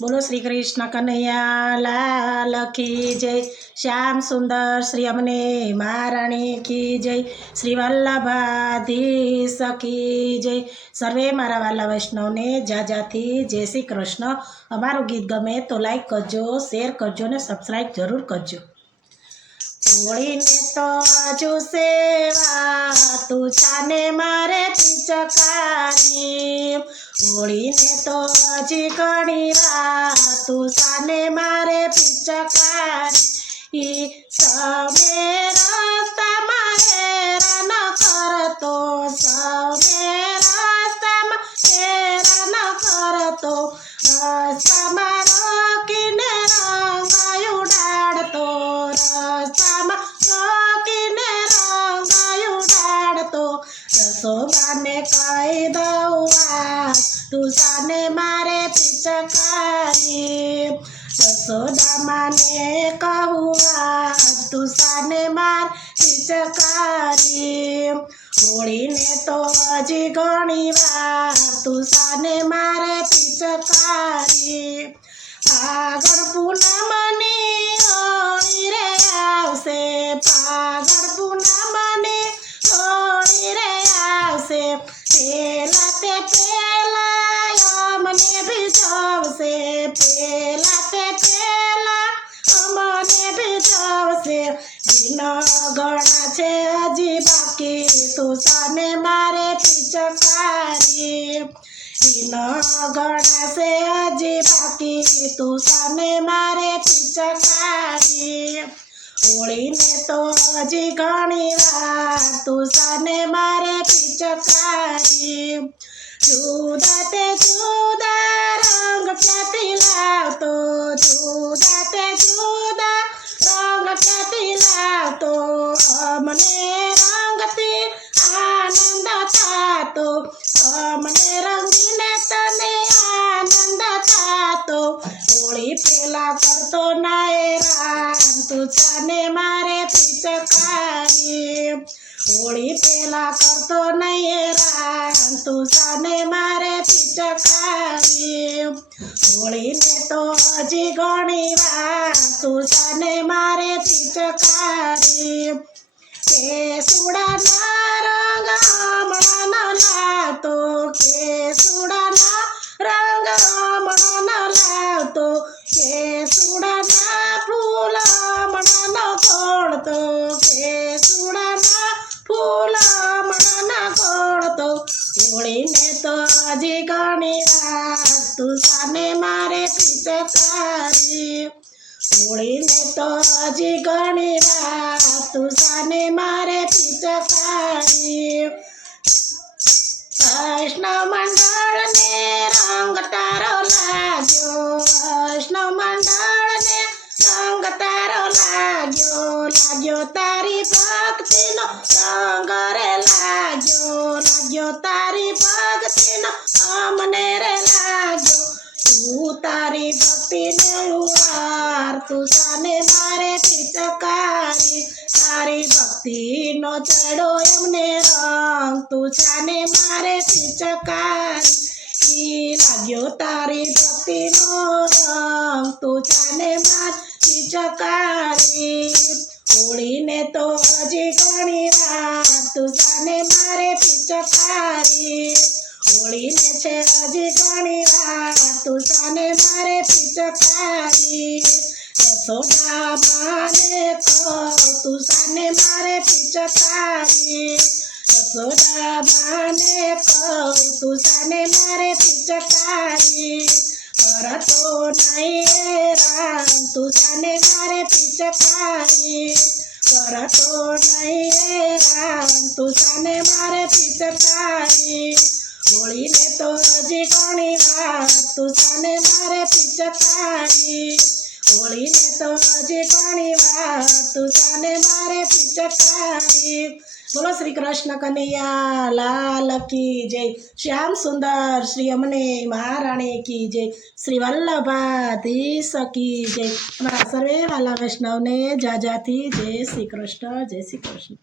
બોલો શ્રી કૃષ્ણ કનૈયા, લાલ જય. શ્યામ સુંદર શ્રી અમને મહારાણી કી જય. શ્રી વલ્લભાધીશ કી જય. સર્વે મારા વાલા વૈષ્ણવને જાજાથી જય શ્રી કૃષ્ણ. અમારું ગીત ગમે તો લાઈક કરજો શેર કરજો ને સબસ્ક્રાઈબ જરૂર કરજો. હોળીને તો આજુ સેવા તું છાને મારે પિચકારી. હોળીને તો હજી ઘણી વાર તું સાને મારે પિચકારી. સમે રસ્તામાં હેરાન કરતો સમે રસ્તામાં હેરાન કરતો. રસ્તામાં રોકીને રંગાયું ઉડાડતો રસ્તામાં રોકીને રંગાયું ઉડાડતો. રસોબાને કહી દઉં આ તું સાને મારે પિચકારી. જસોદામાને કહું તુષાને માર પિચકારી. હોળીને તો હજી ઘણી વાર તુષાને મારે પિચકારી. આગળ પૂનમની હોળી રે આવશે. પાગળ પૂનમની ભીજવશે પેલા તે પેલા અમને ભીજવશે દિન ગણા છે હજી બાકી, તું સાને મારે પિચકારી દિન ગણાશે હજી બાકી, તું સાને મારે પિચકારી હોળીને તો હજી ઘણી વાર, તું સાને મારે પિચકારી જુદા તે જુદા રંગથી આનંદ થતો. અમને રંગીને તને આનંદ થતો. હોળી પેલા કરતો નાયરાન તું છાને મારે પિચકારી હોળી પેલા કરતો નૈરાન તું સાને મારે પિચકારી હોળીને તો હજી ઘણી વાર, તું સાને મારે પિચકારી કે સુડાના રંગ હમણાં ન લાવતો કે સુડાના રંગ હમણાં ન લાવતો કે સુડાના ફૂલ હમણાં ન ખોળતો કે સુડાના ફૂલ હમણાં ન ખોળતો હોળીને તો હજી ઘણી રાત, તું સામે મારે પિચકારી હોળીને તો હજી ઘણી રાત તું સાને મારે પિચકારી વૈષ્ણવ મંડળને રંગ તારો લાગ્યો, વૈષ્ણવ મંડળને રંગ તારો લાગ્યો લાગ્યો તારી ભક્તિનો રંગ રે લાગ્યો લાગ્યો તારી ભક્તિનો અમને રે લાગ્યો. તું તારી ભક્તિને ઉવાર તું સાને મારે પિચકારી. તારી ભક્તિનો ચડો એમને રંગ તું છાને મારે પિચકારી. લાગ્યો તારી ભક્તિનો રંગ તું છાને માર પિચકારી. હોળીને તો હજી ઘણી રાત તું સાને મારે પિચકારી. હોળીને છે હજી ઘણી વાર તું સાને મારે પિચકારી રસોડા માને કહો તું સાને મારે પિચકારી રસોડા માને કહો તું સાને મારે પિચકારી કરતો નહીં રામ તું સાને મારે પિચકારી કરતો નહીં રામ તું સાને મારે પિચકારી સાને મારે પિચકારી. હોળીને તો હજી ઘણી વાર તું સાને મારે પિચકારી. બોલો શ્રી કૃષ્ણ કનૈયા, લાલ કી જય. શ્યામ સુંદર, શ્રી અમને મહારાણી કી જય. શ્રી વલ્લભાધીશ કી જય. અમારા સર્વે વાલા વૈષ્ણવને જાજાથી જય શ્રી કૃષ્ણ, જય શ્રી કૃષ્ણ.